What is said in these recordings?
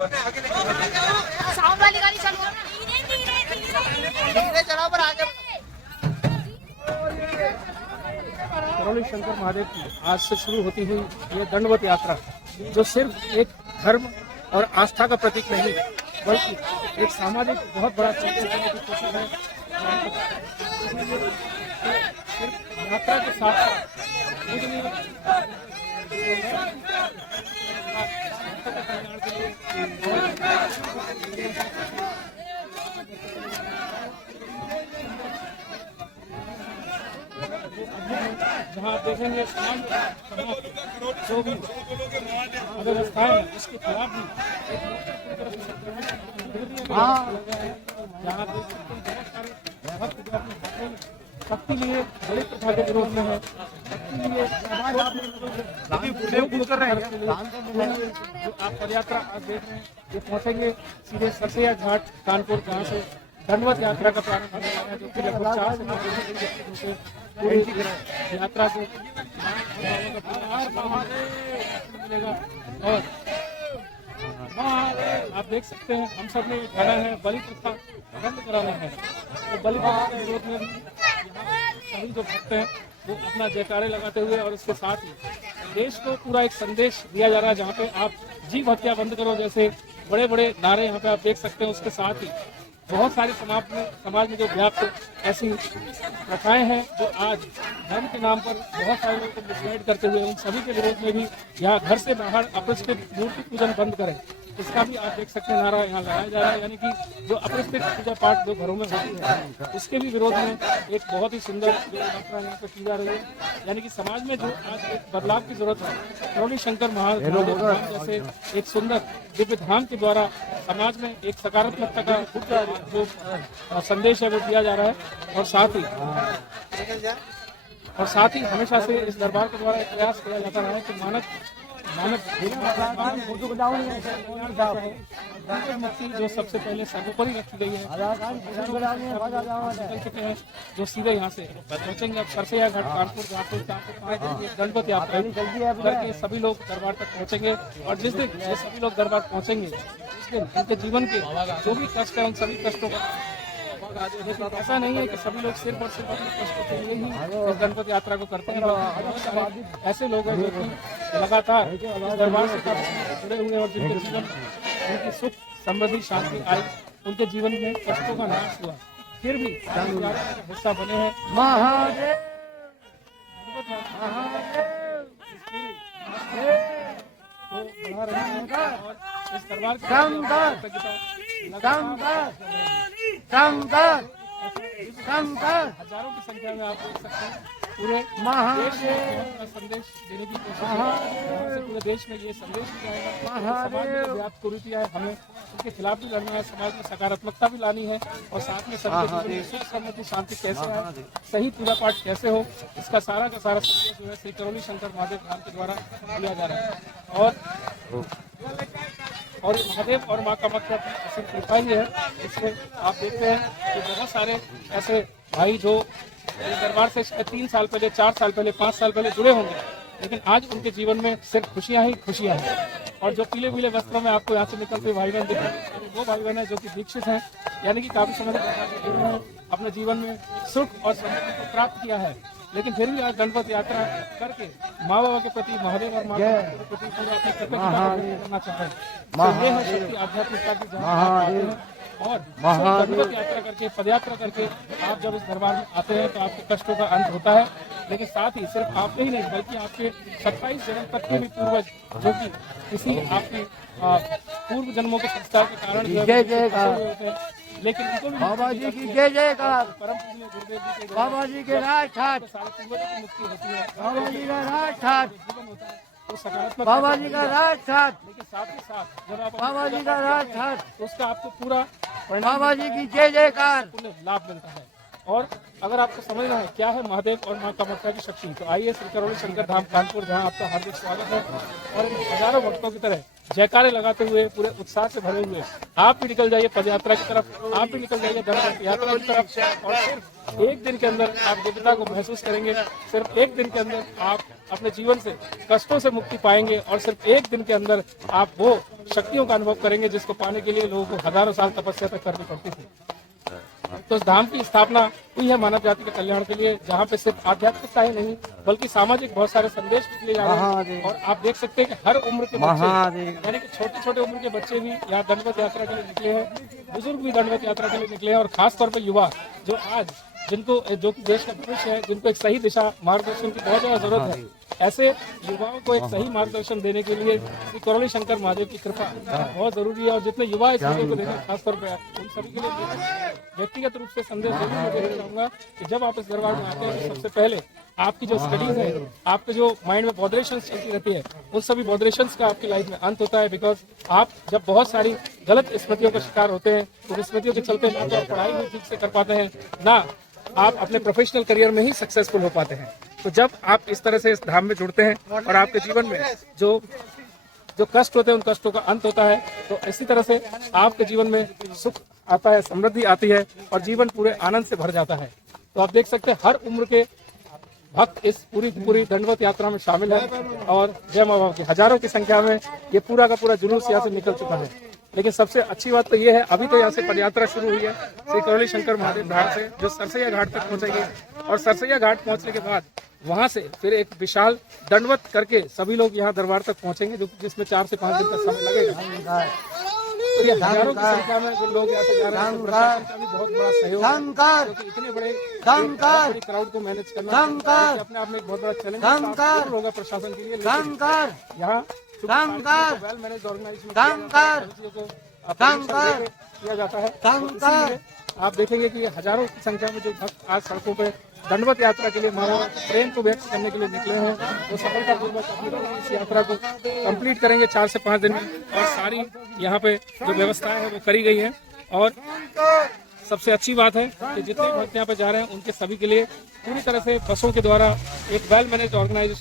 Sound वाली गाड़ी चलो ना, धीरे चलाओ पर आगे। करौली शंकर महादेव की आज से शुरू होती हुई ये दंडवत यात्रा, जो सिर्फ एक धर्म और आस्था का प्रतीक नहीं बल्कि एक सामाजिक बहुत बड़ा संदेश देने की कोशिश है। सिर्फ यात्रा के साथ जहाँ आप देखेंगे जो भी अव्यवस्थाएं हैं उसके खिलाफ भी जहाँ भक्त जो अपने शक्ति लिए बड़ी प्रथा के विरोध में है, जो आप पदयात्रा आज देख रहे हैं ये पहुंचेंगे सीधे सरसैया घाट कानपुर, जहाँ से दंडवत यात्रा का प्रारंभ होने वाला है, जो कि लगभग 4 से 5 दिन पूरी यात्रा को मिलेगा। और आप देख सकते हैं हम सब ने गाना है बलि प्रथा बंद कराना है। तो बलि प्रथा के विरोध में सभी जो भक्त हैं वो अपना जयकारे लगाते हुए और उसके साथ ही देश को पूरा एक संदेश दिया जा रहा है, जहाँ पे आप जीव हत्या बंद करो जैसे बड़े बड़े नारे यहाँ पे आप देख सकते हैं। उसके साथ ही बहुत सारे समाज में जो व्याप्त ऐसी प्रथाएं हैं जो आज धर्म के नाम पर बहुत सारे लोगों को मिसगाइड करते हुए उन सभी के विरोध में भी यहाँ घर से बाहर अपरिष्कृत मूर्ति पूजन बंद करें, इसका भी आप देख सकते हैं नारा यहाँ लगाया जा रहा है। यानी कि जो अपरिष्कृत पूजा पाठ जो घरों में होती है उसके भी विरोध में एक बहुत ही सुंदर यात्रा यहाँ पे की जा रही है। यानी कि समाज में जो आज एक बदलाव की जरूरत है, करौली शंकर महादेव जैसे एक सुंदर दिव्य धाम के द्वारा समाज में एक सकारात्मकता का जो संदेश है वो दिया जा रहा है। और साथ ही हमेशा से इस दरबार के द्वारा एक प्रयास किया जाता रहा है कि मानव मुक्ति जो सबसे पहले सर्वोपरि रखी गई है, जो सीधे यहाँ से पहुँचेंगे अब सरसैया घाट कानपुर, जहाँ पे दंडवत यात्रा करके सभी लोग दरबार तक पहुँचेंगे। और जिस दिन ये सभी लोग दरबार पहुँचेंगे उस दिन उनके जीवन के जो भी कष्ट है उन सभी कष्टों का ऐसा नहीं है कि सभी लोग सिर्फ और सिर्फ अपने कष्टों के लिए ही इस गणपत यात्रा को करते हैं। ऐसे लोग हैं जो कि लगातार इस दरबार से जुड़े हुए और जिनके जीवन उनकी सुख समृद्धि शांति आई, उनके जीवन में कष्टों का नाश हुआ, फिर भी हिस्सा बने हैं। महादेव और इस दरबार हजारों की संख्या में आप देख सकते हैं पूरे देश में संदेश देने की कोशिश है। पूरे देश में ये संदेश जाएगा समाज में व्याप्त कुरीतियां है, हमें उनके खिलाफ भी लड़ना है, समाज में सकारात्मकता भी लानी है और साथ में सबके सुख समृद्धि शांति कैसे आए, सही पूजा पाठ कैसे हो, इसका सारा का सारा संदेश जो है श्री करौली शंकर महादेव धाम के द्वारा दिया जा रहा है। और महादेव और माँ कामाख्या की ऐसी कृपा ही है, इसमें आप देखते हैं कि बहुत सारे ऐसे भाई जो दरबार से 3 साल पहले, 4 साल पहले, 5 साल पहले जुड़े होंगे, लेकिन आज उनके जीवन में सिर्फ खुशियां ही खुशियां हैं। और जो पीले पीले वस्त्रों में आपको यहाँ से निकलते भाई बहन दिख रहे हैं, वो भाई बहन है जो कि दीक्षित हैं, यानी कि काफी समय तक अपने जीवन में सुख और समृद्धि को प्राप्त किया है, लेकिन फिर भी आज गणपत यात्रा करके माँ बाबा के प्रति, महादेव और माँ के प्रति पूरा अपनी कृतज्ञता करना चाहते हैं। ये है शक्ति आध्यात्मिकता की जहाँ और गणपत यात्रा करके, पदयात्रा करके आप जब इस दरबार में आते हैं तो आपके कष्टों का अंत होता है। लेकिन साथ ही सिर्फ आपके ही नहीं बल्कि आपके 27 जन्म तक के भी पूर्वज जो कि किसी आपके पूर्व जन्मों के संस्कार के कारण लेकिन उनको भी बाबा जी की जय जयकार, परम पूज्य गुरुदेव जी के बाबा जी के राज ठाट, सारे पूर्वजों की मुक्ति होती है, बाबा जी का राज ठाट, जीवन होता है तो सकारात्मक, बाबा जी का राज ठाट, लेकिन साथ ही साथ जब आप बाबा जी का राज ठाट, उसका आपको पूरा बाबा जी की जय जयकार लाभ मिलता है। और अगर आपको समझना है क्या है महादेव और माँ कामाख्या की शक्ति, तो आइए श्री करौली शंकर धाम कानपुर, जहाँ आपका हार्दिक स्वागत है। और इन हजारों भक्तों की तरह जयकारे लगाते हुए पूरे उत्साह से भरे हुए आप भी निकल जाइए पद यात्रा की तरफ, आप भी निकल जाइए धर्म यात्रा की तरफ। और सिर्फ एक दिन के अंदर आप दिव्यता को महसूस करेंगे, सिर्फ एक दिन के अंदर आप अपने जीवन से कष्टों से मुक्ति पाएंगे, और सिर्फ एक दिन के अंदर आप वो शक्तियों का अनुभव करेंगे जिसको पाने के लिए लोगों को हजारों साल तपस्या तक करनी पड़ती थी। तो इस धाम की स्थापना हुई है मानव जाति के कल्याण के लिए, जहाँ पे सिर्फ आध्यात्मिकता ही नहीं बल्कि सामाजिक बहुत सारे संदेश निकले जा रहे हैं। और आप देख सकते हैं कि हर उम्र के बच्चे, यानी कि छोटे छोटे उम्र के बच्चे भी यहाँ दंडवत यात्रा के लिए निकले हैं, बुजुर्ग भी दंडवत यात्रा के लिए निकले हैं। और खास तौर पर युवा जो आज जिनको जो कि देश का भविष्य है, जिनको एक सही दिशा मार्गदर्शन की बहुत ज्यादा जरूरत है, ऐसे युवाओं को एक सही मार्गदर्शन देने के लिए श्री करौली शंकर महादेव की कृपा बहुत जरूरी है। और जितने युवा इस वीडियो को देखें खासतौर पर उन सभी के लिए व्यक्तिगत रूप से संदेश जरूर देना चाहूंगा कि जब आप इस दरबार में आते हैं तो सबसे पहले आपकी जो स्टडीज है, आपके जो माइंड में बॉदरेशंस चलती रहती है, उन सभी बॉदरेशंस का आपकी लाइफ में अंत होता है। बिकॉज आप जब बहुत सारी गलत स्मृतियों का शिकार होते हैं, तो स्मृतियों के चलते ना तो आप पढ़ाई भी ठीक से कर पाते हैं, ना आप अपने प्रोफेशनल करियर में ही सक्सेसफुल हो पाते हैं। तो जब आप इस तरह से इस धाम में जुड़ते हैं और आपके जीवन में जो कष्ट होते हैं उन कष्टों का अंत होता है, तो इसी तरह से आपके जीवन में सुख आता है, समृद्धि आती है और जीवन पूरे आनंद से भर जाता है। तो आप देख सकते हैं हर उम्र के भक्त इस पूरी दंडवत यात्रा में शामिल है। और जय माँ बाबा की हजारों की संख्या में ये पूरा का पूरा जुलूस यहाँ से निकल चुका है। लेकिन सबसे अच्छी बात तो ये है, अभी तो यहाँ से पदयात्रा शुरू हुई है श्री करौली शंकर महादेव धाम से, जो सरसैया घाट तक पहुंचेगी। और सरसैया घाट पहुंचने के बाद वहां से फिर एक विशाल दंडवत करके सभी लोग यहाँ दरबार तक पहुंचेंगे, जो जिसमें 4 से 5 दिन का समय लगेगा। तो ये हजारों की संख्या में जो लोग यहाँ से जा रहे हैं, प्रशासन का भी बहुत बड़ा सहयोग है, क्योंकि इतने बड़े क्राउड को मैनेज करना अपने आप में एक बहुत बड़ा चैलेंज होगा प्रशासन के लिए। यहाँ वेल मैनेज ऑर्गेनाइजेशन किया जाता है। तो आप देखेंगे कि हजारों की संख्या में जो भक्त आज सड़कों पे दंडवत यात्रा के लिए मानव प्रेम को व्यक्त करने के लिए निकले हैं, वो सफलतापूर्वक अपनी इस यात्रा को कंप्लीट करेंगे 4 से 5 दिन में। और सारी यहाँ पे जो व्यवस्थाएं हैं वो करी गई है। और सबसे अच्छी बात है कि जितने भक्त यहाँ पे जा रहे हैं उनके सभी के लिए पूरी तरह से बसों के द्वारा एक वेल मैनेज ऑर्गेनाइज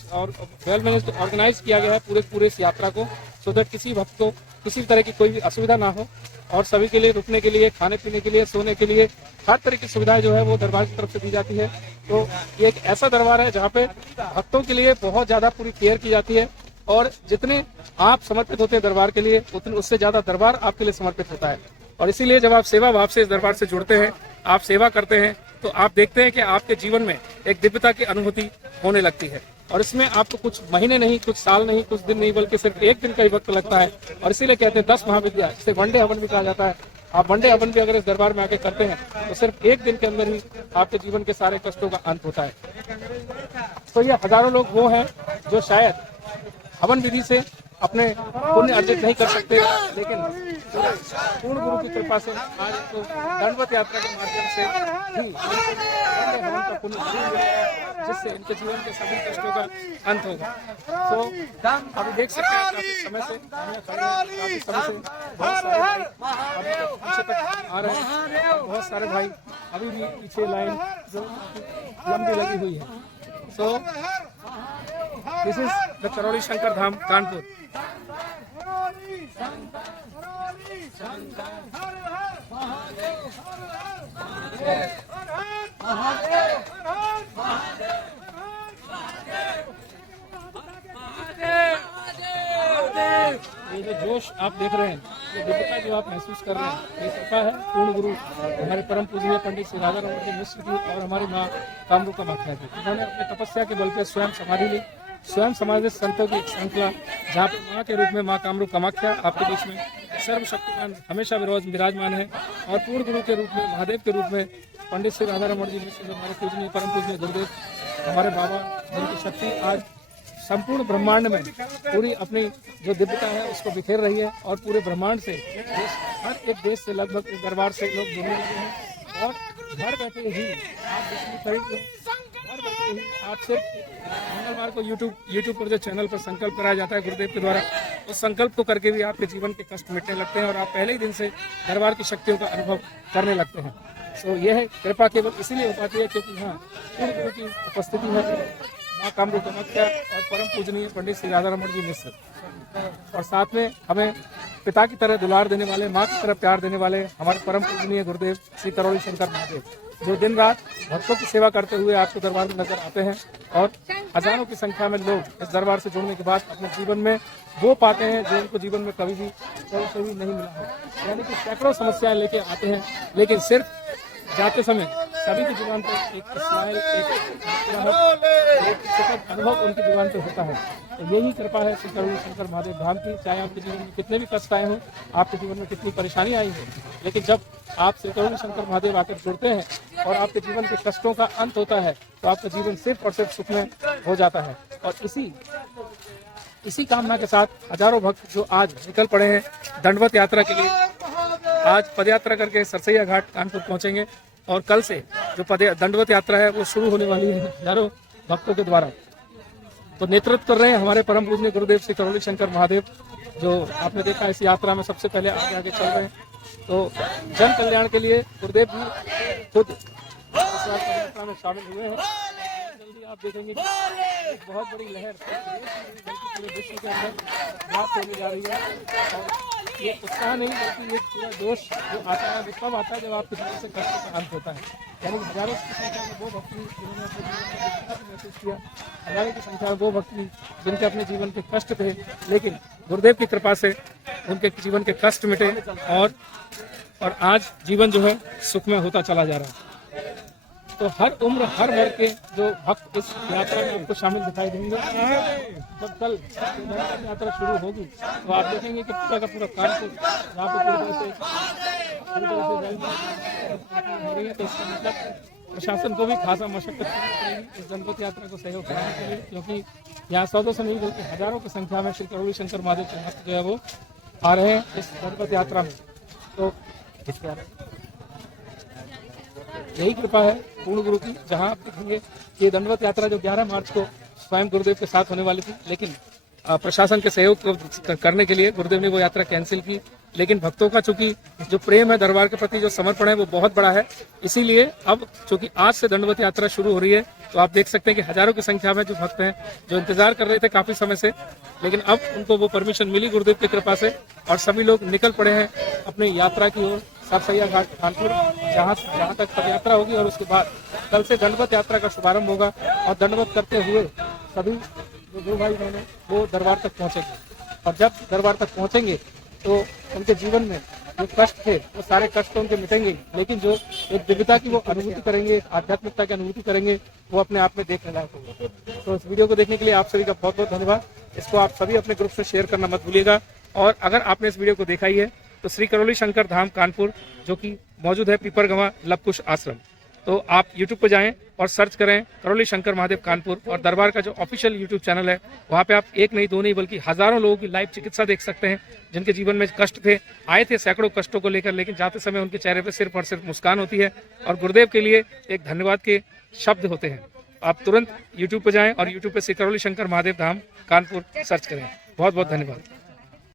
किया गया है पूरे इस यात्रा को, सो दैट किसी भक्त को किसी तरह की कोई भी असुविधा ना हो। और सभी के लिए रुकने के लिए, खाने पीने के लिए, सोने के लिए हर तरह की सुविधाएं जो है वो दरबार की तरफ से दी जाती है। तो ये एक ऐसा दरबार है जहाँ पे भक्तों के लिए बहुत ज्यादा पूरी केयर की जाती है। और जितने आप समर्पित होते हैं दरबार के लिए, उतने उससे ज्यादा दरबार आपके लिए समर्पित होता है। और इसीलिए जब आप सेवा भाव से इस दरबार से जुड़ते हैं, आप सेवा करते हैं, तो आप देखते हैं कि आपके जीवन में एक दिव्यता की अनुभूति होने लगती है। और इसमें आपको कुछ महीने नहीं, कुछ साल नहीं, कुछ दिन नहीं, बल्कि सिर्फ एक दिन का ही वक्त लगता है। और इसीलिए कहते हैं 10 महाविद्या, जिसे वनडे हवन भी कहा जाता है। आप वनडे हवन भी अगर इस दरबार में आके करते हैं तो सिर्फ एक दिन के अंदर ही आपके जीवन के सारे कष्टों का अंत होता है। तो ये हजारों लोग वो हैं जो शायद हवन विधि से अपने पुण्य अर्जित नहीं कर सकते, लेकिन पूर्ण गुरु की कृपा से आज तो दंडवत यात्रा के माध्यम से ही हवन का पुण्य जरूर मिलेगा, जिससे इनके जीवन के सभी कष्टों का अंत होगा। तो अभी देख सकते हैं काफी समय से बहुत सारे भाई पीछे तक आ रहे हैं, बहुत सारे भाई अभी भी पीछे लाइन जो लंबी लगी हुई है। So this is the Karauli Shankar Dham Kanpur. ये जो जोश आप देख रहे हैं, ये दिव्यता जो आप महसूस कर रहे हैं, ये कृपा है पूर्ण गुरु हमारे परम पूजनीय पंडित श्री राधा रमण जी मिश्र की और हमारी माँ कामरूप कामाख्या की। उन्होंने अपने तपस्या के बल पर स्वयं समाधि ली, स्वयं समाधित संतों की एक श्रृंखला, जहाँ पे माँ के रूप में माँ कामरूप कामाख्या आपके बीच में सर्वशक्तिमान हमेशा विराजमान है। और पूर्ण गुरु के रूप में, महादेव के रूप में पंडित श्री राधा रमण जी मिश्र, हमारे पूजनीय परम पूजनीय गुरुदेव, हमारे बाबा, जिनकी शक्ति आज संपूर्ण ब्रह्मांड में पूरी अपनी जो दिव्यता है उसको बिखेर रही है। और पूरे ब्रह्मांड से हर एक देश से लगभग इस दरबार से लोग जुड़ने लगे हैं। और घर बैठे ही आप बिजली खरीद लो, घर बैठे ही आप सिर्फ मंगलवार को यूट्यूब पर जो चैनल पर संकल्प कराया जाता है गुरुदेव के द्वारा, उस संकल्प को करके भी आपके जीवन के कष्ट मिटने लगते हैं और आप पहले ही दिन से दरबार की शक्तियों का अनुभव करने लगते हैं। तो यह कृपा केवल इसीलिए हो पाती है क्योंकि यहाँ पूर्ण गुरु की उपस्थिति है, माँ कामरूप कामाख्या और परम पूजनीय पंडित श्री राधा रमण जी मिश्र, और साथ में हमें पिता की तरह दुलार देने वाले, माँ की तरह प्यार देने वाले हमारे परम पूजनीय गुरुदेव श्री करौली शंकर महादेव, जो दिन रात भक्तों की सेवा करते हुए आपके दरबार में नजर आते हैं। और हजारों की संख्या में लोग इस दरबार से जुड़ने के बाद अपने जीवन में वो पाते हैं जो उनको जीवन में कभी भी नहीं मिला हो। यानी कि सैकड़ों समस्याएं लेके आते हैं, लेकिन सिर्फ जाते समय सभी की जुबान पर एक स्माइल, एक सुखद अनुभव उनकी जुबान पर होता है। तो यही कृपा है श्री करौली शंकर महादेव धाम की। चाहे आपके जीवन में कितने भी कष्ट आए हों, आपके जीवन में कितनी परेशानी आई हो, लेकिन जब आप श्री करौली शंकर महादेव आकर जुड़ते हैं और आपके जीवन के कष्टों का अंत होता है, तो आपका जीवन सिर्फ और सिर्फ सुख में हो जाता है। और इसी कामना के साथ हजारों भक्त जो आज निकल पड़े हैं दंडवत यात्रा के लिए, आज पदयात्रा करके सरसैया घाट कानपुर पहुंचेंगे और कल से जो दंडवत यात्रा है वो शुरू होने वाली है हजारों भक्तों के द्वारा। तो नेतृत्व कर रहे हैं हमारे परम पूजनीय गुरुदेव श्री करौली शंकर महादेव, जो आपने देखा इस यात्रा में सबसे पहले आगे आगे चल रहे हैं। तो जन कल्याण के लिए गुरुदेव भी खुद इस यात्रा में शामिल हुए हैं। जल्दी आप देखेंगे कि एक बहुत बड़ी लहर पूरे विश्व के अंदर प्राप्त होने जा रही है। और ये उत्साह नहीं बल्कि ये पूरा जोश जो आता है वो तब आता है जब आपके जीवन से कष्ट का अंत होता है। यानी हजारों की संख्या में वो भक्ति जिन्होंने अपने जीवन में महसूस किया, हजारों की संख्या में वो भक्ति जिनके अपने जीवन के कष्ट थे, लेकिन गुरुदेव की कृपा से उनके जीवन के कष्ट मिटे और आज जीवन जो है सुख में होता चला जा रहा है। तो हर उम्र हर वर्ग के जो भक्त इस यात्रा में आपको शामिल दिखाई देंगे। जब कल यात्रा शुरू होगी तो आप देखेंगे कि पूरा का पूरा कानपुर यहाँ पे पूरी तरह से तो इसका मतलब प्रशासन को भी खासा मशक्कत करनी पड़ेगी इस दंडवत यात्रा को सहयोग कराने के लिए, क्योंकि यहाँ 100 से नहीं बल्कि हजारों की संख्या में श्री करौली शंकर महादेव के भक्त जो है वो आ रहे हैं इस दंडवत यात्रा में। तो यही कृपा है पूर्ण गुरु की, जहां आप देखेंगे ये दंडवत यात्रा जो 11 मार्च को स्वयं गुरुदेव के साथ होने वाली थी, लेकिन प्रशासन के सहयोग को करने के लिए गुरुदेव ने वो यात्रा कैंसिल की। लेकिन भक्तों का चूंकि जो प्रेम है दरबार के प्रति, जो समर्पण है वो बहुत बड़ा है, इसीलिए अब चूंकि आज से दंडवत यात्रा शुरू हो रही है तो आप देख सकते हैं कि हजारों की संख्या में जो भक्त हैं जो इंतजार कर रहे थे काफी समय से, लेकिन अब उनको वो परमिशन मिली गुरुदेव की कृपा से और सभी लोग निकल पड़े हैं अपनी यात्रा की ओर सरसैया घाट कानपुर, जहाँ तक पदयात्रा होगी और उसके बाद कल से दंडवत यात्रा का शुभारंभ होगा। और दंडवत करते हुए सभी जो गुरु भाई बहन वो दरबार तक पहुंचेंगे और जब दरबार तक पहुंचेंगे तो उनके जीवन में जो कष्ट थे वो सारे कष्ट तो उनके मिटेंगे, लेकिन जो एक दिव्यता की वो अनुभूति करेंगे, एक आध्यात्मिकता की अनुभूति करेंगे, वो अपने आप में देखने लायक होगा। तो इस वीडियो को देखने के लिए आप सभी का बहुत बहुत धन्यवाद। इसको आप सभी अपने ग्रुप में शेयर करना मत भूलिएगा। और अगर आपने इस वीडियो को देखा ही है तो श्री करौली शंकर धाम कानपुर जो कि मौजूद है पीपरगवा लवकुश आश्रम, तो आप YouTube पर जाएं और सर्च करें करौली शंकर महादेव कानपुर और दरबार का जो ऑफिशियल YouTube चैनल है वहाँ पे आप एक नहीं दो नहीं बल्कि हजारों लोगों की लाइव चिकित्सा देख सकते हैं जिनके जीवन में कष्ट थे, आए थे सैकड़ों कष्टों को लेकर, लेकिन जाते समय उनके चेहरे पे सिर्फ और सिर्फ मुस्कान होती है और गुरुदेव के लिए एक धन्यवाद के शब्द होते हैं। आप तुरंत YouTube पर जाएं और YouTube पे श्री करौली शंकर महादेव धाम कानपुर सर्च करें। बहुत बहुत धन्यवाद।